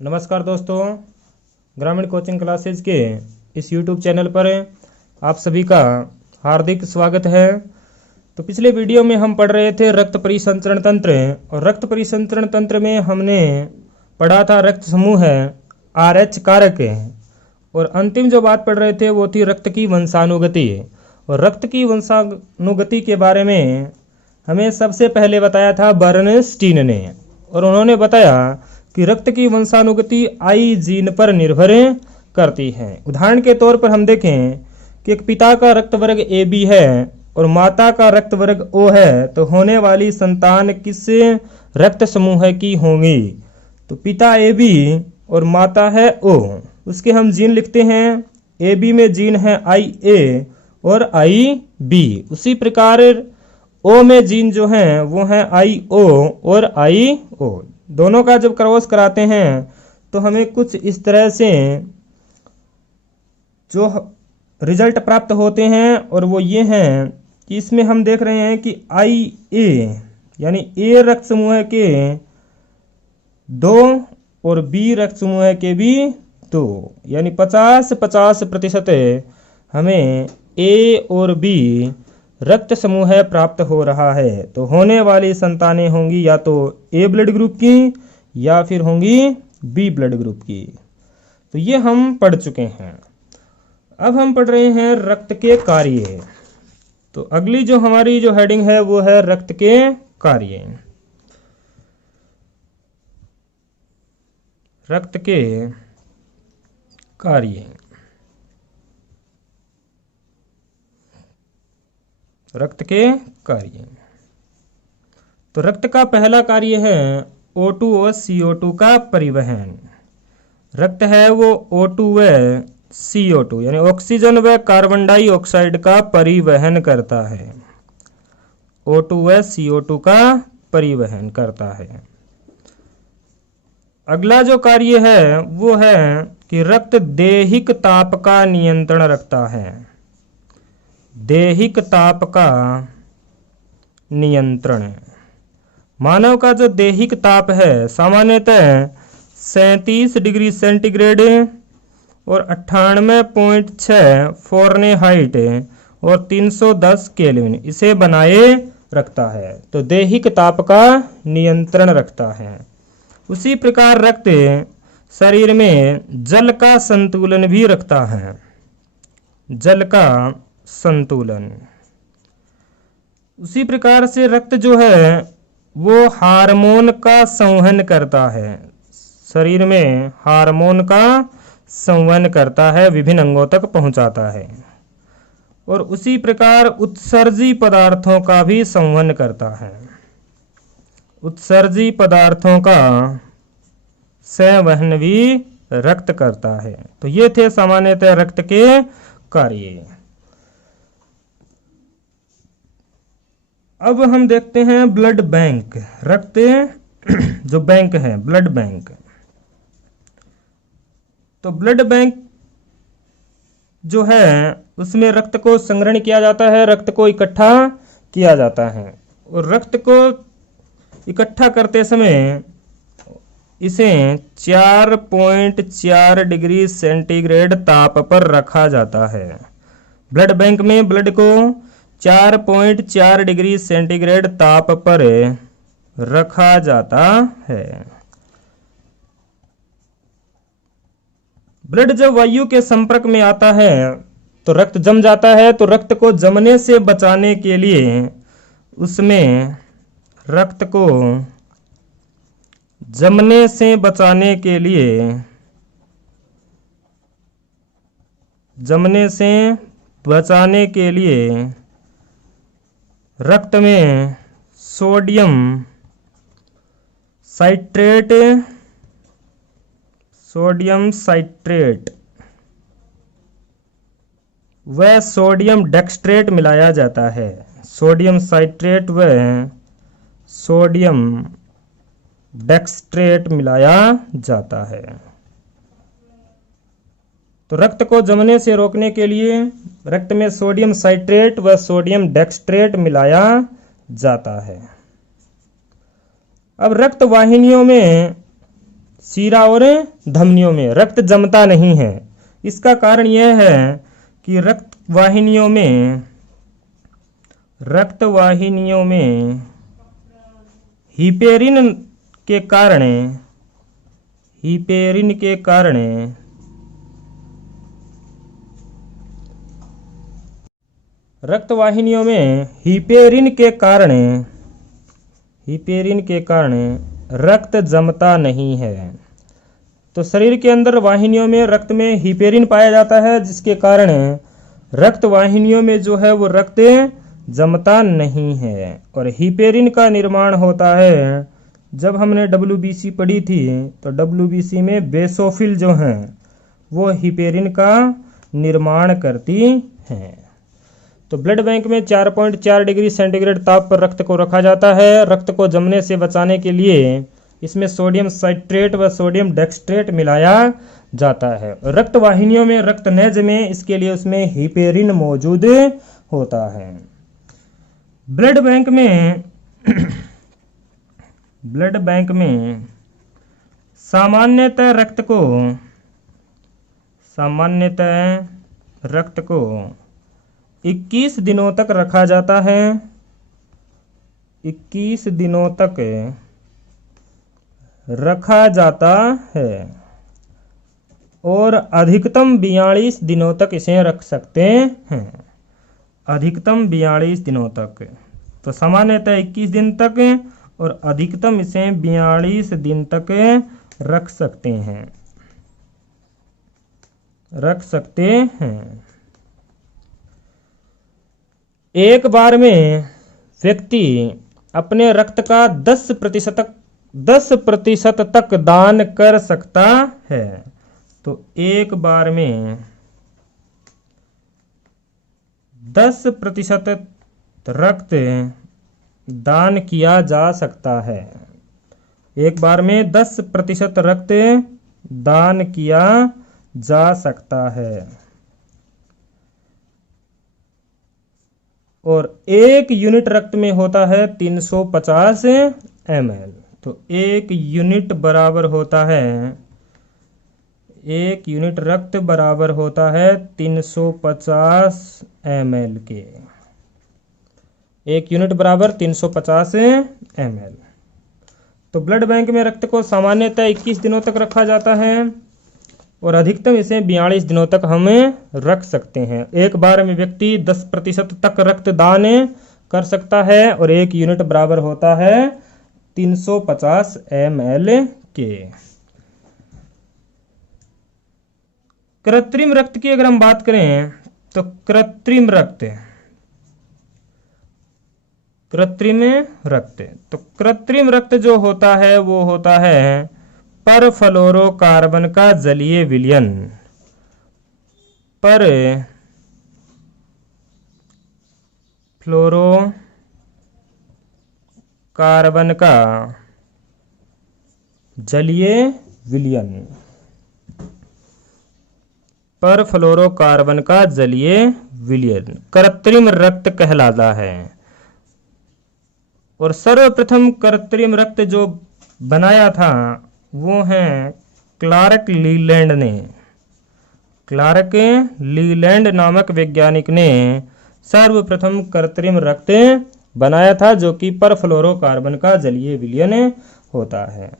नमस्कार दोस्तों, ग्रामीण कोचिंग क्लासेज के इस YouTube चैनल पर आप सभी का हार्दिक स्वागत है। तो पिछले वीडियो में हम पढ़ रहे थे रक्त परिसंचरण तंत्र, और रक्त परिसंचरण तंत्र में हमने पढ़ा था रक्त समूह RH कारक, और अंतिम जो बात पढ़ रहे थे वो थी रक्त की वंशानुगति। और रक्त की वंशानुगति के बारे में हमें सबसे पहले बताया था बर्नस्टीन ने, और उन्होंने बताया कि रक्त की वंशानुगति आई जीन पर निर्भर करती है। उदाहरण के तौर पर हम देखें कि एक पिता का रक्त वर्ग AB है और माता का रक्त वर्ग O है, तो होने वाली संतान किस रक्त समूह की होंगी? तो पिता AB और माता है O, उसके हम जीन लिखते हैं। AB में जीन है IA और IB। उसी प्रकार O में जीन जो हैं वो हैं IO और IO। दोनों का जब क्रॉस कराते हैं तो हमें कुछ इस तरह से जो रिजल्ट प्राप्त होते हैं, और वो ये हैं कि इसमें हम देख रहे हैं कि IA यानी A रक्त समूह के 2 और B रक्त समूह के भी 2, यानी 50-50% हमें A और B रक्त समूह प्राप्त हो रहा है। तो होने वाली संतानें होंगी या तो A ब्लड ग्रुप की या फिर होंगी B ब्लड ग्रुप की। तो ये हम पढ़ चुके हैं। अब हम पढ़ रहे हैं रक्त के कार्य। तो अगली जो हमारी जो हेडिंग है वो है रक्त के कार्य। रक्त के कार्य। रक्त के कार्य। तो रक्त का पहला कार्य है O2 और CO2 का परिवहन। रक्त है वो O2 व CO2 यानी ऑक्सीजन व कार्बन डाइऑक्साइड का परिवहन करता है। O2 व CO2 का परिवहन करता है। अगला जो कार्य है वो है कि रक्त दैहिक ताप का नियंत्रण रखता है। दैहिक ताप का नियंत्रण। मानव का जो दैहिक ताप है सामान्यतः 37 डिग्री सेंटीग्रेड और 98.6 फ़ारेनहाइट और 310 केल्विन इसे बनाए रखता है। तो दैहिक ताप का नियंत्रण रखता है। उसी प्रकार रक्त शरीर में जल का संतुलन भी रखता है। जल का संतुलन। उसी प्रकार से रक्त जो है वो हार्मोन का संवहन करता है। शरीर में हार्मोन का संवहन करता है, विभिन्न अंगों तक पहुंचाता है। और उसी प्रकार उत्सर्जी पदार्थों का भी संवहन करता है। उत्सर्जी पदार्थों का संवहन भी रक्त करता है। तो ये थे सामान्यतः रक्त के कार्य। अब हम देखते हैं ब्लड बैंक। रक्त जो बैंक है, ब्लड बैंक। तो ब्लड बैंक जो है उसमें रक्त को संग्रहण किया जाता है, रक्त को इकट्ठा किया जाता है। और रक्त को इकट्ठा करते समय इसे 4.4 डिग्री सेंटीग्रेड ताप पर रखा जाता है। ब्लड बैंक में ब्लड को 4.4 डिग्री सेंटीग्रेड ताप पर रखा जाता है। ब्लड जब वायु के संपर्क में आता है तो रक्त जम जाता है। तो रक्त को जमने से बचाने के लिए उसमें रक्त को जमने से बचाने के लिए रक्त में सोडियम साइट्रेट व सोडियम डेक्सट्रेट मिलाया जाता है। सोडियम साइट्रेट व सोडियम डेक्सट्रेट मिलाया जाता है। तो रक्त को जमने से रोकने के लिए रक्त में सोडियम साइट्रेट व सोडियम डेक्सट्रेट मिलाया जाता है। अब रक्त वाहिनियों में शिरा और धमनियों में रक्त जमता नहीं है। इसका कारण यह है कि रक्तवाहिनियों में हिपेरिन के कारण रक्त जमता नहीं है। तो शरीर के अंदर वाहिनियों में रक्त में हिपेरिन पाया जाता है, जिसके कारण रक्त वाहिनियों में जो है वो रक्त जमता नहीं है। और हिपेरिन का निर्माण होता है, जब हमने WBC पढ़ी थी तो WBC में बेसोफिल जो हैं वो हिपेरिन का निर्माण करती हैं। तो ब्लड बैंक में 4.4 डिग्री सेंटीग्रेड ताप पर रक्त को रखा जाता है। रक्त को जमने से बचाने के लिए इसमें सोडियम साइट्रेट व सोडियम डेक्सट्रेट मिलाया जाता है। रक्त वाहिनियों में रक्त न जमे, इसके लिए उसमें हिपेरिन मौजूद होता है। ब्लड बैंक में सामान्यतः रक्त को 21 दिनों तक रखा जाता है। 21 दिनों तक रखा जाता है और अधिकतम 42 दिनों तक इसे रख सकते हैं। अधिकतम 42 दिनों तक। तो सामान्यतः 21 दिन तक और अधिकतम इसे 42 दिन तक रख सकते हैं। एक बार में व्यक्ति अपने रक्त का 10% तक दान कर सकता है। तो एक बार में 10% रक्त दान किया जा सकता है। एक बार में 10% रक्त दान किया जा सकता है। और 1 यूनिट रक्त में होता है 350 ml। तो 1 यूनिट रक्त बराबर होता है 350 ml के। 1 यूनिट बराबर 350 ml। तो ब्लड बैंक में रक्त को सामान्यतः 21 दिनों तक रखा जाता है और अधिकतम इसे 42 दिनों तक हम रख सकते हैं। एक बार में व्यक्ति 10% तक रक्त दान कर सकता है और 1 यूनिट बराबर होता है 350 ml के। कृत्रिम रक्त की अगर हम बात करें तो कृत्रिम रक्त जो होता है वो होता है परफ्लोरोकार्बन का जलीय विलयन। परफ्लोरोकार्बन का जलीय विलयन। परफ्लोरोकार्बन का जलीय विलयन कृत्रिम रक्त कहलाता है। और सर्वप्रथम कृत्रिम रक्त जो बनाया था वो है क्लार्क लीलैंड नामक वैज्ञानिक ने सर्वप्रथम कृत्रिम रक्त बनाया था, जो कि परफ्लोरोकार्बन का जलीय विलयन होता है।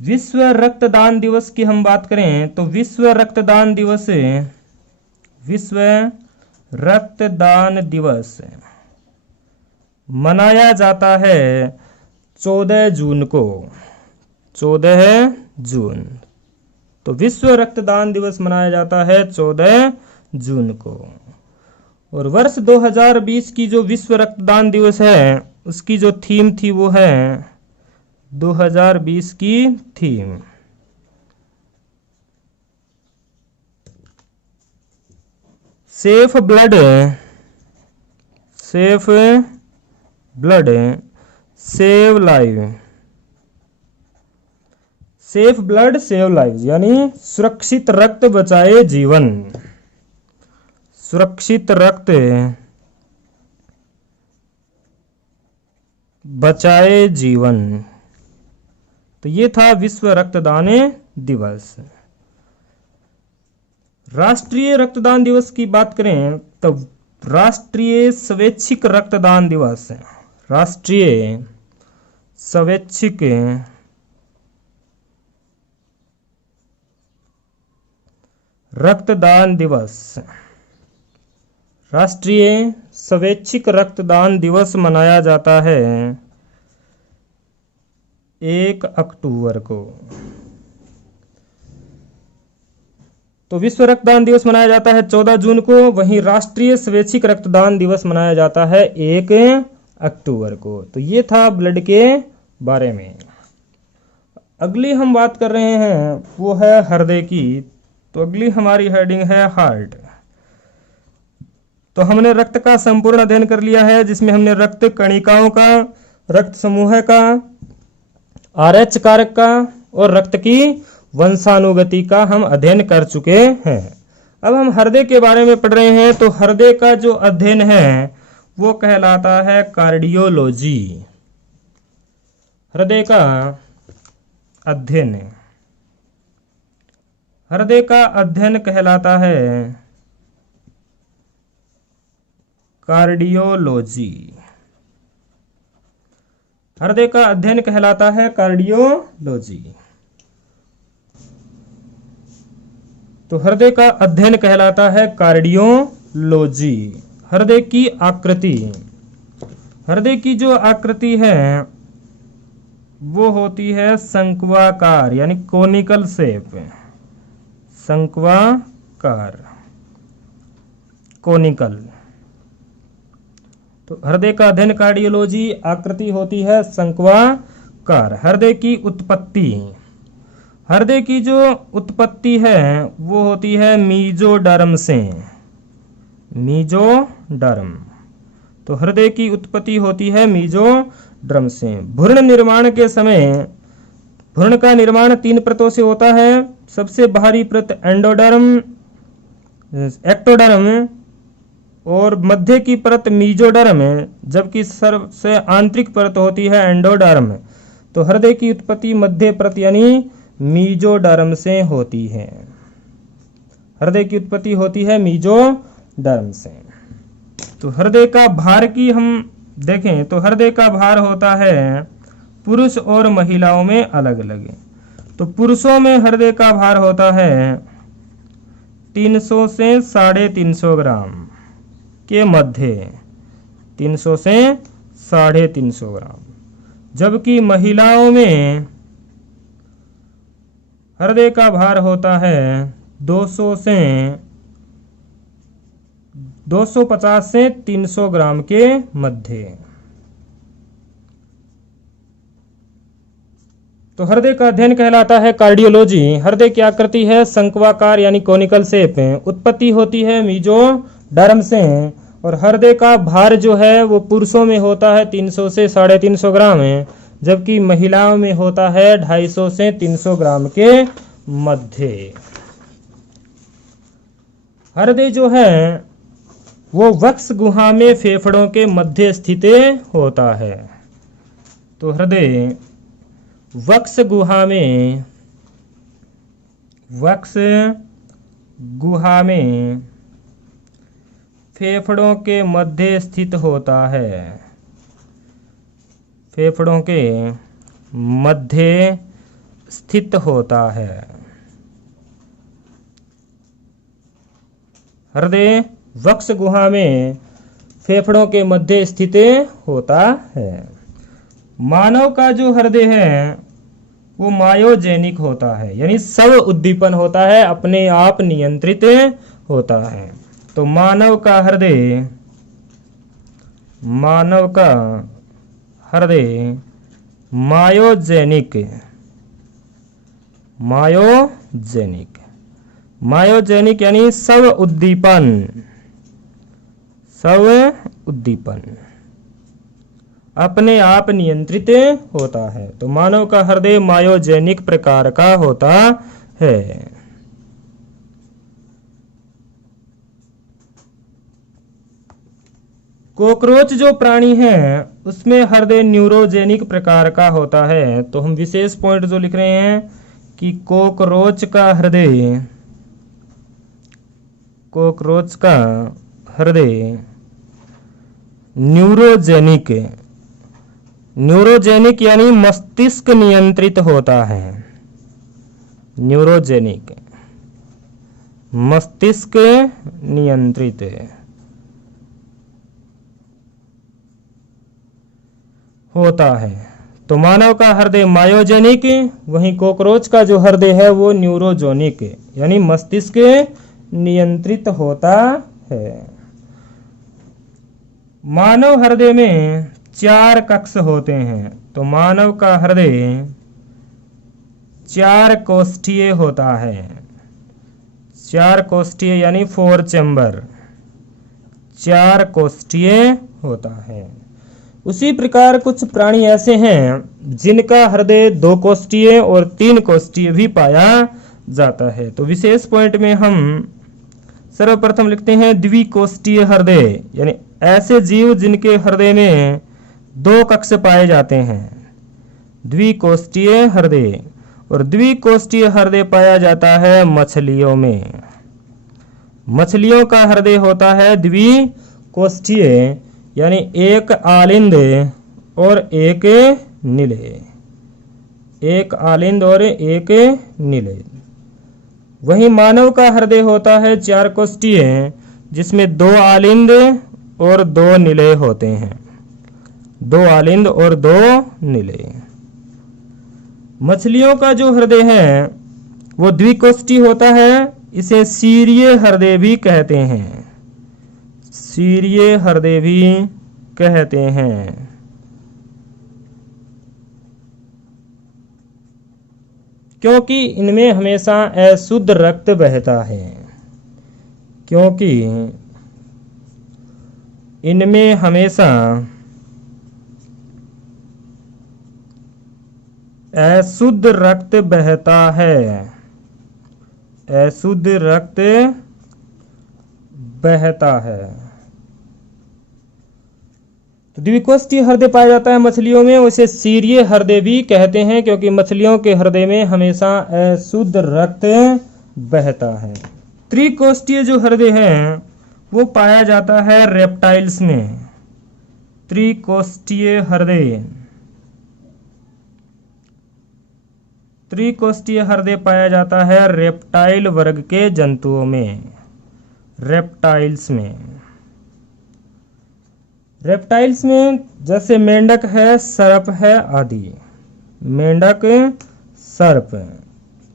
विश्व रक्तदान दिवस की हम बात करें तो विश्व रक्तदान दिवस मनाया जाता है 14 जून को। 14 जून। तो विश्व रक्तदान दिवस मनाया जाता है 14 जून को। और वर्ष 2020 की जो विश्व रक्तदान दिवस है उसकी जो थीम थी वो है 2020 की theme safe blood save live यानी सुरक्षित रक्त बचाए जीवन। सुरक्षित रक्त बचाए जीवन। तो ये था विश्व रक्तदान दिवस। राष्ट्रीय रक्तदान दिवस की बात करें तो राष्ट्रीय स्वैच्छिक रक्तदान दिवस, राष्ट्रीय स्वैच्छिक रक्तदान दिवस, राष्ट्रीय स्वैच्छिक रक्तदान दिवस मनाया जाता है 1 अक्टूबर को। तो विश्व रक्तदान दिवस मनाया जाता है 14 जून को, वहीं राष्ट्रीय स्वैच्छिक रक्तदान दिवस मनाया जाता है 1 अक्टूबर को। तो ये था ब्लड के बारे में। अगली हम बात कर रहे हैं वो है हृदय की। तो अगली हमारी हेडिंग है हार्ट। तो हमने रक्त का संपूर्ण अध्ययन कर लिया है, जिसमें हमने रक्त कणिकाओं का, रक्त समूह का, RH कारक का और रक्त की वंशानुगति का हम अध्ययन कर चुके हैं। अब हम हृदय के बारे में पढ़ रहे हैं। तो हृदय का जो अध्ययन है वो कहलाता है कार्डियोलॉजी। हृदय का अध्ययन, हृदय का अध्ययन कहलाता है कार्डियोलॉजी। हृदय का अध्ययन कहलाता है कार्डियोलॉजी। तो हृदय का अध्ययन कहलाता है कार्डियोलॉजी। हृदय की आकृति, हृदय की जो आकृति है वो होती है शंक्वाकार यानी कोनिकल शेप, शंक्वाकार, कोनिकल। तो हृदय का अध्ययन कार्डियोलॉजी, आकृति होती है शंक्वाकार। हृदय की उत्पत्ति, हृदय की जो उत्पत्ति है वो होती है मीजोडर्म से, मीजोडर्म। तो हृदय की उत्पत्ति होती है मीजोडर्म से। भ्रूण निर्माण के समय, भ्रूण का निर्माण 3 परतों से होता है। सबसे बाहरी परत एंडोडर्म, एक्टोडर्म और मध्य की परत मीजोडर्म, जबकि सबसे आंतरिक परत होती है एंडोडर्म। तो हृदय की उत्पत्ति मध्य परत यानी मीजोडर्म से होती है। हृदय की उत्पत्ति होती है मीजोडर्म से। तो हृदय का भार की हम देखें तो हृदय का भार होता है पुरुष और महिलाओं में अलग अलग। तो पुरुषों में हृदय का भार होता है 300 से 350 ग्राम के मध्य, 300 से 350 ग्राम। जबकि महिलाओं में हृदय का भार होता है 250 से 300 ग्राम के मध्य। तो हृदय का अध्ययन कहलाता है कार्डियोलॉजी। हृदय की आकृति है शंक्वाकार यानी कोनिकल शेप। उत्पत्ति होती है मीजोडर्म से और हृदय का भार जो है वो पुरुषों में होता है 300 से 350 ग्राम, जबकि महिलाओं में होता है 250 से 300 ग्राम के मध्य। हृदय जो है वो वक्ष गुहा में फेफड़ों के मध्य स्थित होता है। तो हृदय वक्ष गुहा में, वक्ष गुहा में फेफड़ों के मध्य स्थित होता है, फेफड़ों के मध्य स्थित होता है। हृदय वक्ष गुहा में फेफड़ों के मध्य स्थित होता है। मानव का जो हृदय है वो मायोजेनिक होता है यानी स्व उद्दीपन होता है, अपने आप नियंत्रित होता है। तो मानव का हृदय, मानव का हृदय मायोजेनिक, मायोजेनिक, मायोजेनिक यानी स्व उद्दीपन, स्व उद्दीपन, अपने आप नियंत्रित होता है। तो मानव का हृदय मायोजेनिक प्रकार का होता है। कॉकरोच जो प्राणी है उसमें हृदय न्यूरोजेनिक प्रकार का होता है। तो हम विशेष पॉइंट जो लिख रहे हैं कि कॉकरोच का हृदय न्यूरोजेनिक यानी मस्तिष्क नियंत्रित होता है। न्यूरोजेनिक मस्तिष्क नियंत्रित होता है। तो मानव का हृदय मायोजेनिक, वहीं कॉकरोच का जो हृदय है वो न्यूरोजेनिक यानी मस्तिष्क नियंत्रित होता है। मानव हृदय में 4 कक्ष होते हैं। तो मानव का हृदय 4 कोष्ठीय होता है। 4 कोष्ठीय यानी 4 चैम्बर, 4 कोष्ठीय होता है। उसी प्रकार कुछ प्राणी ऐसे हैं जिनका हृदय 2 कोष्ठीय और 3 कोष्ठीय भी पाया जाता है। तो विशेष पॉइंट में हम सर्वप्रथम लिखते हैं द्विकोष्ठीय हृदय, यानी ऐसे जीव जिनके हृदय में 2 कक्ष पाए जाते हैं, द्विकोष्ठीय हृदय। और द्विकोष्ठीय हृदय पाया जाता है मछलियों में। मछलियों का हृदय होता है द्विकोष्ठीय यानी एक आलिंद और एक निलय, एक आलिंद और एक निलय। वहीं मानव का हृदय होता है 4 कोष्ठीय जिसमें 2 आलिंद और 2 निलय होते हैं, 2 आलिंद और 2 निलय। मछलियों का जो हृदय है वो द्विकोष्ठीय होता है, इसे शीरीय हृदय भी कहते हैं, शीरीय हृदय भी कहते हैं। क्योंकि इनमें हमेशा अशुद्ध रक्त बहता है, क्योंकि इनमें हमेशा अशुद्ध रक्त बहता है, अशुद्ध रक्त बहता है। तो द्विकोष्ठीय हृदय पाया जाता है मछलियों में, उसे शीरीय हृदय भी कहते हैं क्योंकि मछलियों के हृदय में हमेशा अशुद्ध रक्त बहता है। त्रिकोष्ठीय जो हृदय है वो पाया जाता है रेप्टाइल्स में। त्रिकोष्ठीय हृदय, त्रिकोष्ठीय हृदय पाया जाता है रेप्टाइल वर्ग के जंतुओं में, रेप्टाइल्स में। रेप्टाइल्स में जैसे मेंढक है, सर्प है आदि, मेंढक, सर्प,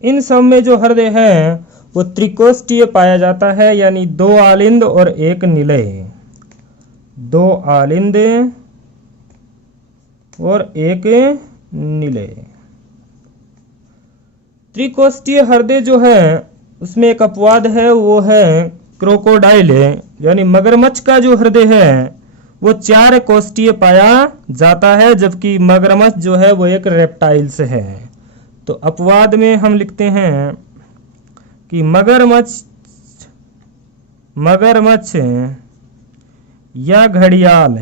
इन सब में जो हृदय है वो त्रिकोष्ठीय पाया जाता है यानी 2 आलिंद और 1 निलय, 2 आलिंद और 1 निलय। त्रिकोष्ठीय हृदय जो है उसमें एक अपवाद है, वो है क्रोकोडाइल यानी मगरमच्छ का जो हृदय है वो 4 कोष्ठीय पाया जाता है, जबकि मगरमच्छ जो है वो एक रेप्टाइल्स है। तो अपवाद में हम लिखते हैं कि मगरमच्छ या घड़ियाल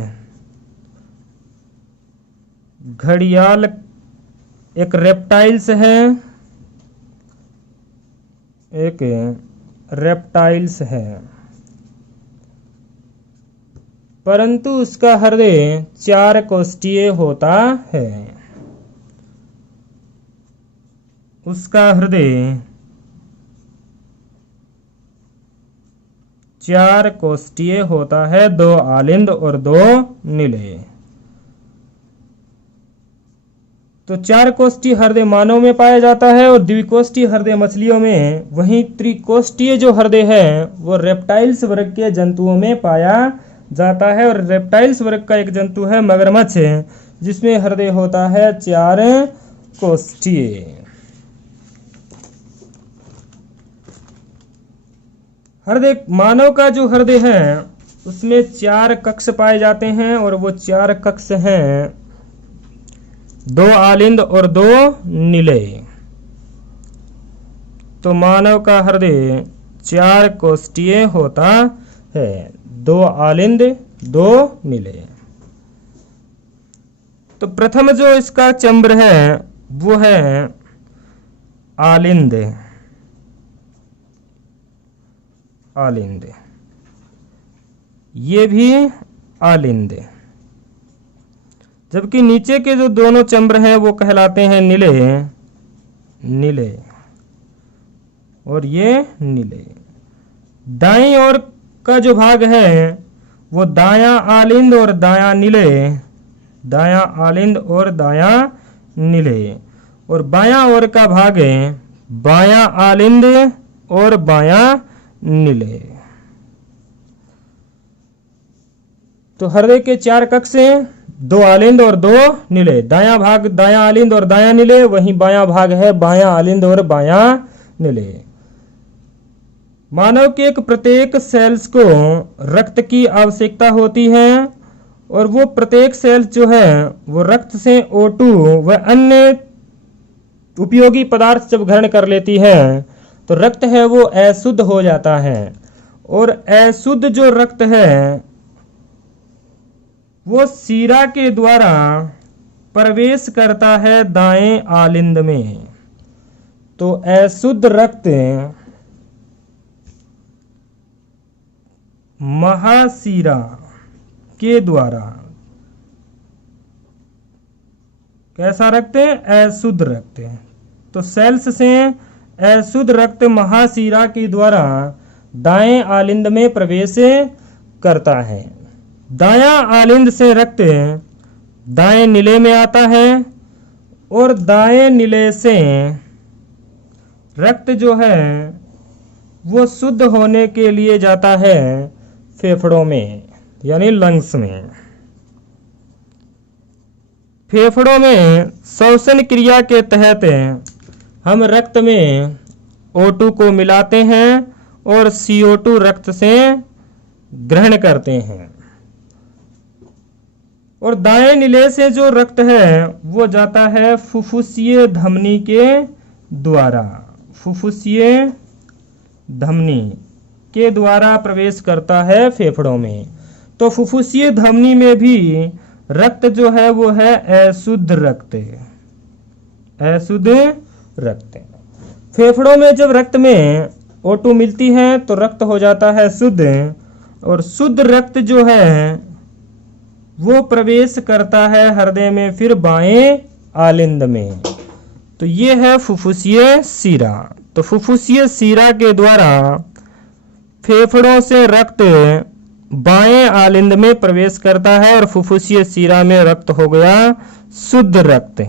एक रेप्टाइल्स है, एक रेप्टाइल्स है, परंतु उसका हृदय 4 कोष्ठीय होता है। उसका हृदय 4 कोष्ठीय होता है, 2 आलिंद और 2 निलय। तो 4 कोष्ठीय हृदय मानव में पाया जाता है और द्विकोष्ठीय हृदय मछलियों में। वहीं त्रिकोष्ठीय जो हृदय है वो रेप्टाइल्स वर्ग के जंतुओं में पाया जाता है। और रेप्टाइल्स वर्ग का एक जंतु है मगरमच्छ, जिसमें हृदय होता है 4 कोष्ठीय। हृदय, मानव का जो हृदय है उसमें 4 कक्ष पाए जाते हैं और वो 4 कक्ष हैं 2 आलिंद और 2 निलय। तो मानव का हृदय 4 कोष्ठीय होता है, 2 आलिंद 2 निलय। तो प्रथम जो इसका चंद्र है वो है आलिंद। आलिंद, ये भी आलिंद, जबकि नीचे के जो दोनों चंद्र हैं वो कहलाते हैं नीले। नीले और ये नीले। दाईं ओर का जो भाग है वो दायां आलिंद और दायां नीले। दायां आलिंद और दायां नीले। और बायां ओर का भाग है बायां आलिंद और बायां नीले। तो हृदय के 4 कक्ष हैं, 2 आलिंद और 2 नीले। दायां भाग दायां आलिंद और दायां नीले, वहीं बायां भाग है बायां आलिंद और बायां नीले। मानव के प्रत्येक सेल्स को रक्त की आवश्यकता होती है और वो प्रत्येक सेल्स जो है वो रक्त से O2 व अन्य उपयोगी पदार्थ जब ग्रहण कर लेती है तो रक्त है वो अशुद्ध हो जाता है। और अशुद्ध जो रक्त है वो सीरा के द्वारा प्रवेश करता है दाएं आलिंद में। तो अशुद्ध रक्त महासीरा के द्वारा, कैसा रक्त है? अशुद्ध रक्त। तो सेल्स से अशुद्ध रक्त महासीरा के द्वारा दाएं आलिंद में प्रवेश करता है। दायां आलिंद से रक्त दाएं नीले में आता है और दाएं नीले से रक्त जो है वो शुद्ध होने के लिए जाता है फेफड़ों में, यानी लंग्स में। फेफड़ों में श्वसन क्रिया के तहत हम रक्त में O2 को मिलाते हैं और CO2 रक्त से ग्रहण करते हैं। और दाएं नीले से जो रक्त है वो जाता है फुफ्फुसीय धमनी के द्वारा। फुफ्फुसीय धमनी के द्वारा प्रवेश करता है फेफड़ों में। तो फुफ्फुसीय धमनी में भी रक्त जो है वो है अशुद्ध रक्त। अशुद्ध रक्त। फेफड़ों में जब रक्त में O2 मिलती है तो रक्त हो जाता है शुद्ध, और शुद्ध रक्त जो है वो प्रवेश करता है हृदय में, फिर बाएं आलिंद में। तो ये है फुफ्फुसीय सीरा। तो फुफ्फुसीय सीरा के द्वारा फेफड़ों से रक्त बाएं आलिंद में प्रवेश करता है और फुफ्फुसीय सीरा में रक्त हो गया शुद्ध रक्त।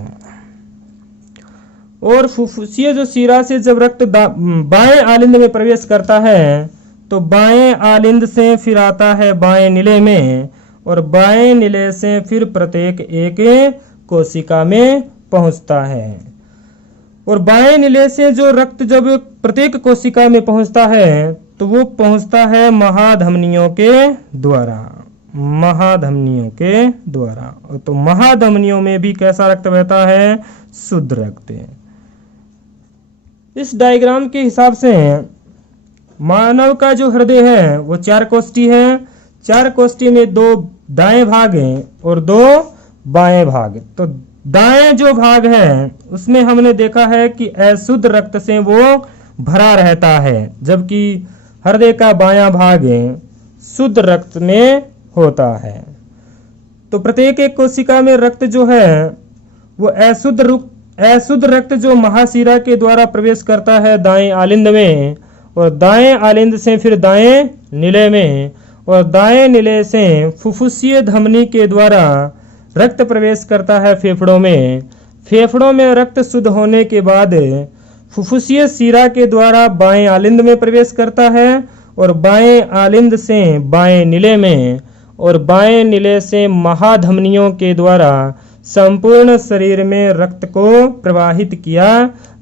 और फुफ्फुसीय जो सीरा से जब रक्त बाएं आलिंद में प्रवेश करता है तो बाएं आलिंद से फिर आता है बाएं नीले में, और बाएं नीले से फिर प्रत्येक एक कोशिका में पहुंचता है। और बाएं नीले से जो रक्त जब प्रत्येक कोशिका में पहुंचता है तो वो पहुंचता है महाधमनियों के द्वारा। महाधमनियों के द्वारा। तो महाधमनियों में भी कैसा रक्त बहता है? शुद्ध रक्त। इस डायग्राम के हिसाब से मानव का जो हृदय है वो 4 कोष्ठी है। 4 कोष्ठी में 2 दाएं भाग हैं और 2 बाएं भाग। तो दाएं जो भाग है उसमें हमने देखा है कि अशुद्ध रक्त से वो भरा रहता है, जबकि हृदय का बायां भाग शुद्ध रक्त में होता है। तो प्रत्येक एक कोशिका में रक्त जो है वो अशुद्ध रक्त जो महाशिरा के द्वारा प्रवेश करता है दाएं आलिंद में, और दाएं आलिंद से फिर दाएं नीले में, और दाएं नीले से फुफ्फुसीय धमनी के द्वारा रक्त प्रवेश करता है फेफड़ों में। फेफड़ों में रक्त शुद्ध होने के बाद फुफ्फुसीय शिरा के द्वारा बाएं आलिंद में प्रवेश करता है, और बाएं आलिंद से बाएं नीले में, और बाएं नीले से महाधमनियों के द्वारा संपूर्ण शरीर में रक्त को प्रवाहित किया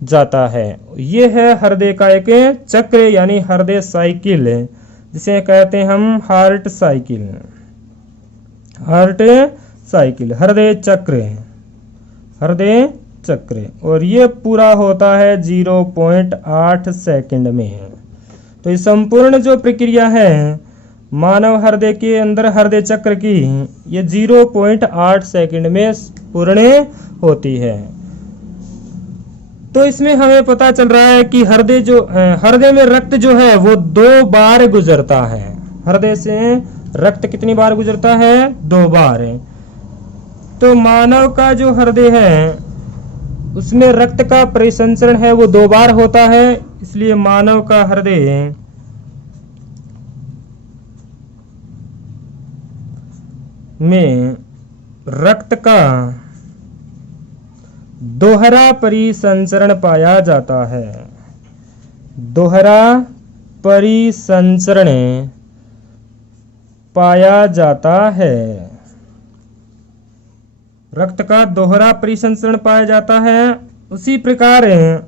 जाता है। ये है हृदय का एक चक्र, यानी हृदय साइकिल, जिसे कहते हैं हम हार्ट साइकिल। हार्ट साइकिल, हृदय चक्र, हृदय चक्र। और ये पूरा होता है 0.8 सेकंड में। तो ये संपूर्ण जो प्रक्रिया है मानव हृदय के अंदर हृदय चक्र की ये 0.8 सेकंड में पूर्ण होती है। तो इसमें हमें पता चल रहा है कि हृदय में रक्त जो है वो 2 बार गुजरता है। हृदय से रक्त कितनी बार गुजरता है? 2 बार। तो मानव का जो हृदय है उसमें रक्त का परिसंचरण है वो 2 बार होता है, इसलिए मानव का हृदय में रक्त का दोहरा परिसंचरण पाया जाता है। दोहरा परिसंचरण पाया जाता है। रक्त का दोहरा परिसंचरण पाया जाता है। उसी प्रकार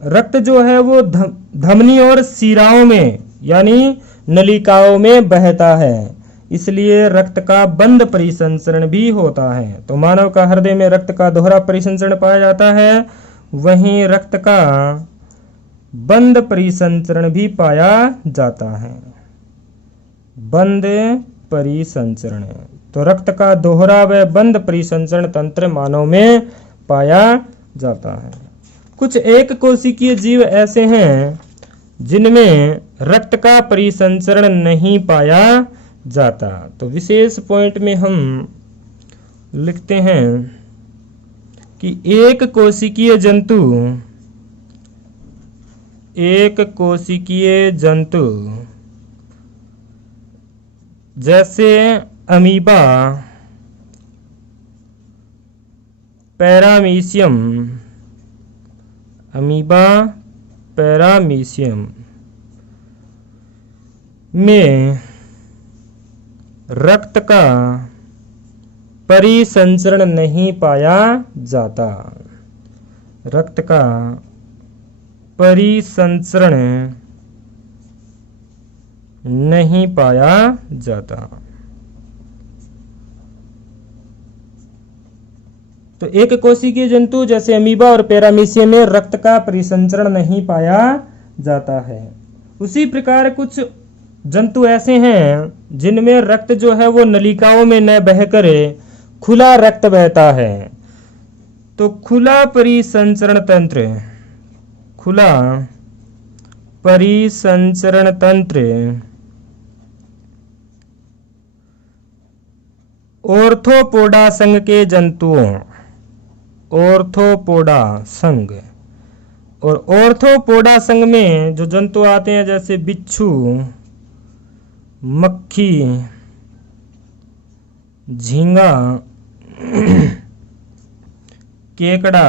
रक्त जो है वो धमनी और शिराओं में यानी नलिकाओं में बहता है, इसलिए रक्त का बंद परिसंचरण भी होता है। तो मानव का हृदय में रक्त का दोहरा परिसंचरण पाया जाता है, वहीं रक्त का बंद परिसंचरण भी पाया जाता है। बंद परिसंचरण, तो रक्त का दोहरा व बंद परिसंचरण तंत्र मानव में पाया जाता है। कुछ एक कोशिकीय जीव ऐसे हैं जिनमें रक्त का परिसंचरण नहीं पाया जाता। तो विशेष पॉइंट में हम लिखते हैं कि एक कोशिकीय जंतु जैसे अमीबा, पैरामीशियम में रक्त का परिसंचरण नहीं पाया जाता। रक्त का परिसंचरण नहीं पाया जाता। तो एक कोशिकीय जंतु जैसे अमीबा और पैरामीशियम में रक्त का परिसंचरण नहीं पाया जाता है। उसी प्रकार कुछ जंतु ऐसे हैं जिनमें रक्त जो है वो नलिकाओं में न बहकर खुला रक्त बहता है। तो खुला परिसंचरण तंत्र ऑर्थोपोडा संघ के जंतुओं, ऑर्थोपोडा संघ, और ऑर्थोपोडा संघ में जो जंतु आते हैं जैसे बिच्छू, मक्खी, झींगा, केकड़ा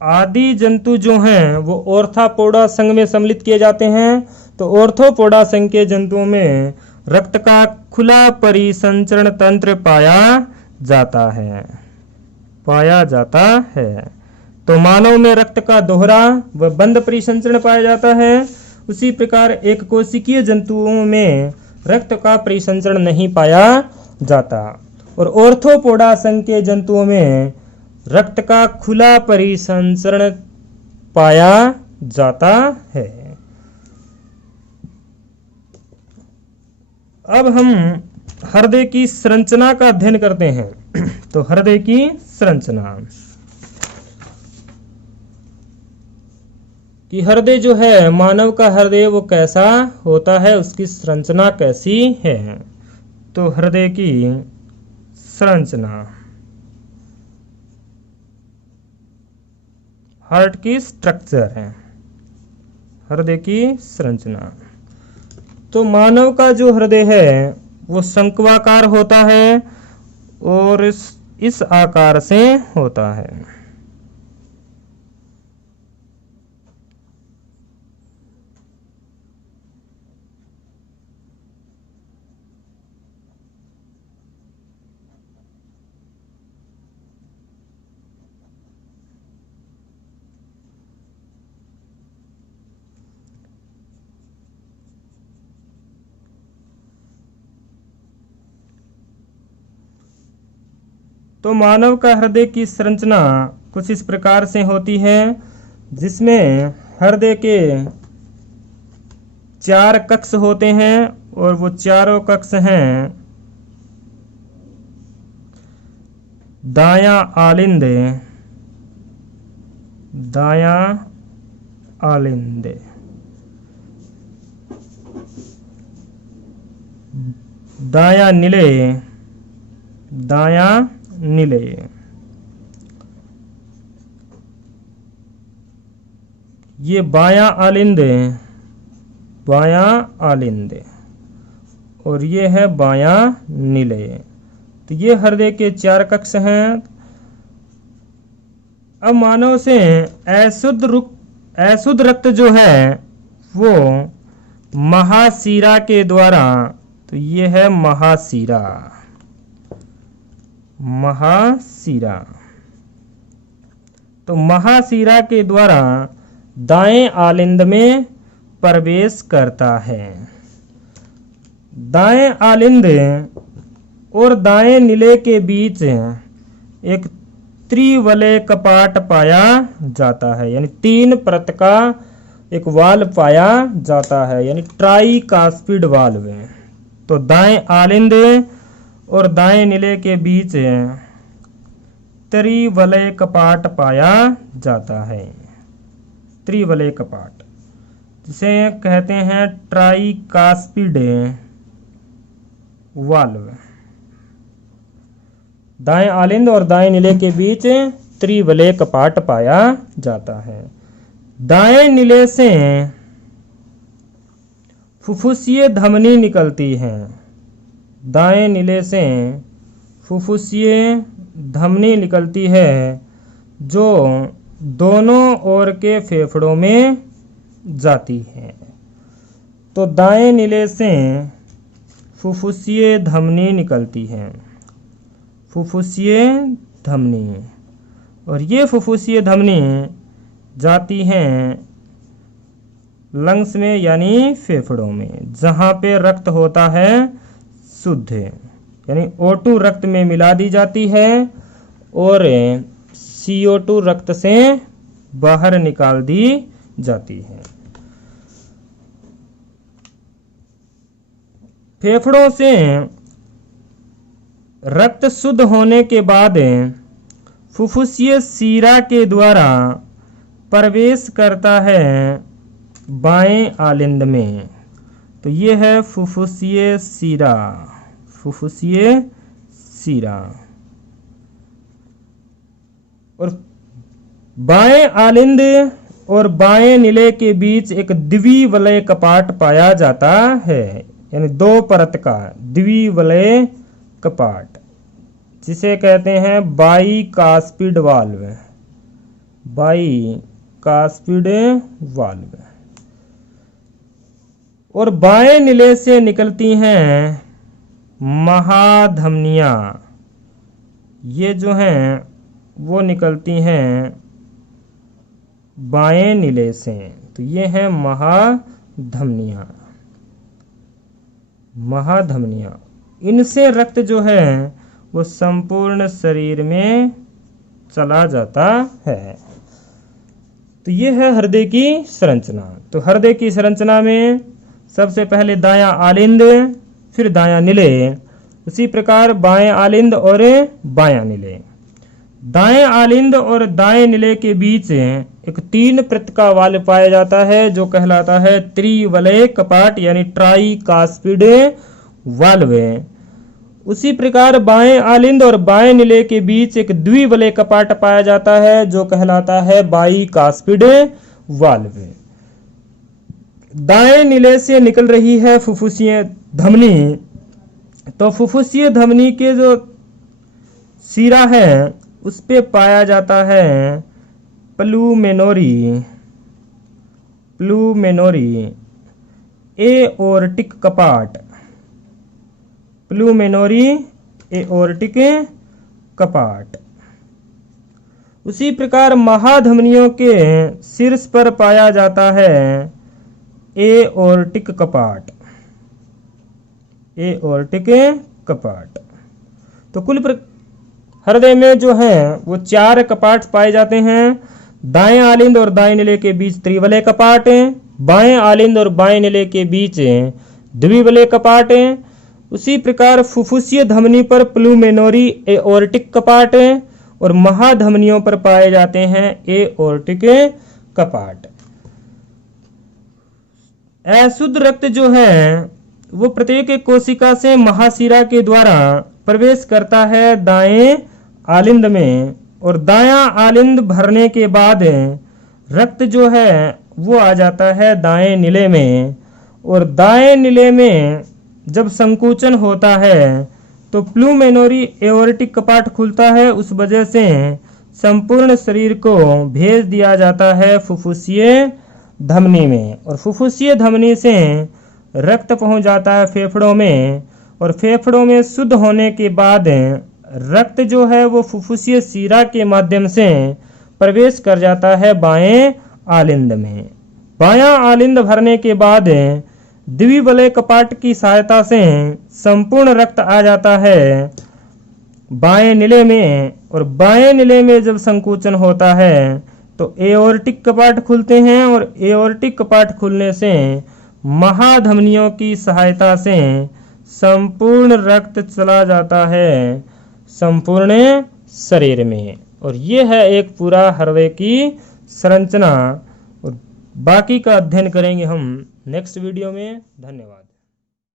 आदि जंतु जो हैं वो ऑर्थोपोडा संघ में सम्मिलित किए जाते हैं। तो ऑर्थोपोडा संघ के जंतुओं में रक्त का खुला परिसंचरण तंत्र पाया जाता है। तो मानव में रक्त का दोहरा व बंद परिसंचरण पाया जाता है। उसी प्रकार एक कोशिकीय जंतुओं में रक्त का परिसंचरण नहीं पाया जाता और ऑर्थोपोडा संघ के जंतुओं में रक्त का खुला परिसंचरण पाया जाता है। अब हम हृदय की संरचना का अध्ययन करते हैं। तो हृदय की संरचना कि हृदय जो है मानव का हृदय वो कैसा होता है, उसकी संरचना कैसी है। तो हृदय की संरचना, हार्ट की स्ट्रक्चर है, हृदय की संरचना। तो मानव का जो हृदय है वो शंक्वाकार होता है और इस आकार से होता है। तो मानव का हृदय की संरचना कुछ इस प्रकार से होती है, जिसमें हृदय के 4 कक्ष होते हैं और वो चारों कक्ष हैं दायां आलिंद, दायां आलिंद, दायां निलय, दायां निलय, ये बायां आलिंद, बायां आलिंद, और ये है बायां निलय। तो ये हृदय के 4 कक्ष हैं। अब मानव से अशुद्ध रक्त जो है वो महाशिरा के द्वारा, तो ये है महाशिरा, महाशिरा, तो महाशिरा के द्वारा दाएं आलिंद में प्रवेश करता है। दाएं आलिंद और दाएं निलय के बीच एक त्रिवलय कपाट पाया जाता है, यानी 3 परत का एक वाल्व पाया जाता है, यानी ट्राइकास्पिड वाल्व। तो दाएं आलिंद और दाएं निलय के बीच त्रिवलय कपाट पाया जाता है, त्रिवलय कपाट, जिसे कहते हैं ट्राइकास्पिड वाल्व। दाएं आलिंद और दाएं निलय के बीच त्रिवलय कपाट पाया जाता है। दाएं निलय से फुफ्फुसीय धमनी निकलती है, दाएं निलय से फुफ्फुसीय धमनी निकलती है जो दोनों ओर के फेफड़ों में जाती है। तो दाएं निलय से फुफ्फुसीय धमनी निकलती है, फुफ्फुसीय धमनी, और ये फुफ्फुसीय धमनी जाती हैं लंग्स में, यानी फेफड़ों में, जहाँ पे रक्त होता है शुद्ध, यानी O2 रक्त में मिला दी जाती है और CO2 रक्त से बाहर निकाल दी जाती है। फेफड़ों से रक्त शुद्ध होने के बाद फुफ्फुसीय शिरा के द्वारा प्रवेश करता है बाएं आलिंद में। तो ये है फुफ्फुसीय शिरा, फुफ्फुसीय शिरा, और बाएं आलिंद और बाएं निलय के बीच एक द्विवलय कपाट पाया जाता है, यानी 2 परत का द्विवलय कपाट, जिसे कहते हैं बाइकास्पिड वाल्व, बाइकास्पिड वाल्व। और बाएं निलय से निकलती हैं महाधमनियां, ये जो हैं वो निकलती हैं बाएं निलय से। तो ये हैं महाधमनियां, महाधमनियां, इनसे रक्त जो है वो संपूर्ण शरीर में चला जाता है। तो ये है हृदय की संरचना। तो हृदय की संरचना में सबसे पहले दायां आलिंद, फिर दायां निलय, उसी प्रकार बाएं आलिंद और बायां निलय। दाएं आलिंद और दाएं निलय के बीच एक 3 परत का वाल्व पाया जाता है जो कहलाता है त्रिवलय कपाट, यानी ट्राइकास्पिड वाल्व। उसी प्रकार बाएं आलिंद और बाएं निलय के बीच एक द्विवलय कपाट पाया जाता है जो कहलाता है बाइकास्पिड वाल्व। दाएं निलय से निकल रही है फुफ्फुसीय धमनी, तो फुफ्फुसीय धमनी के जो शिरा है उस पे पाया जाता है प्लूमेनोरी, प्लूमेनोरी एओर्टिक कपाट, प्लूमेनोरी एओर्टिक कपाट। उसी प्रकार महाधमनियों के शीर्ष पर पाया जाता है एओर्टिक कपाट, एओर्टिक कपाट। तो कुल हृदय में जो है वो 4 कपाट पाए जाते हैं। दाएं आलिंद और दाएं निलय के बीच त्रिवलय कपाट, बाएं आलिंद और बाएं निलय के बीच द्विबलय कपाट है। उसी प्रकार फुफ्फुसीय धमनी पर प्लूमेनोरी एओर्टिक कपाट है और महाधमनियों पर पाए जाते हैं एओर्टिक कपाट। अशुद्ध रक्त जो है वो प्रत्येक कोशिका से महाशिरा के द्वारा प्रवेश करता है दाएं आलिंद में और दायां आलिंद भरने के बाद रक्त जो है वो आ जाता है दाएं नीले में और दाएं नीले में जब संकुचन होता है तो प्लूमेनोरी एओर्टिक कपाट खुलता है। उस वजह से संपूर्ण शरीर को भेज दिया जाता है फुफ्फुसीय धमनी में और फुफ्फुसीय धमनी से रक्त पहुंच जाता है फेफड़ों में और फेफड़ों में शुद्ध होने के बाद रक्त जो है वो फुफ्फुसीय शिरा के माध्यम से प्रवेश कर जाता है बाएं आलिंद में। बायां आलिंद भरने के बाद द्विबलय कपाट की सहायता से संपूर्ण रक्त आ जाता है बाएं नीले में और बाएं नीले में जब संकुचन होता है तो एओर्टिक कपाट खुलते हैं और एओर्टिक कपाट खुलने से महाधमनियों की सहायता से संपूर्ण रक्त चला जाता है संपूर्ण शरीर में। और ये है एक पूरा हृदय की संरचना और बाकी का अध्ययन करेंगे हम नेक्स्ट वीडियो में। धन्यवाद।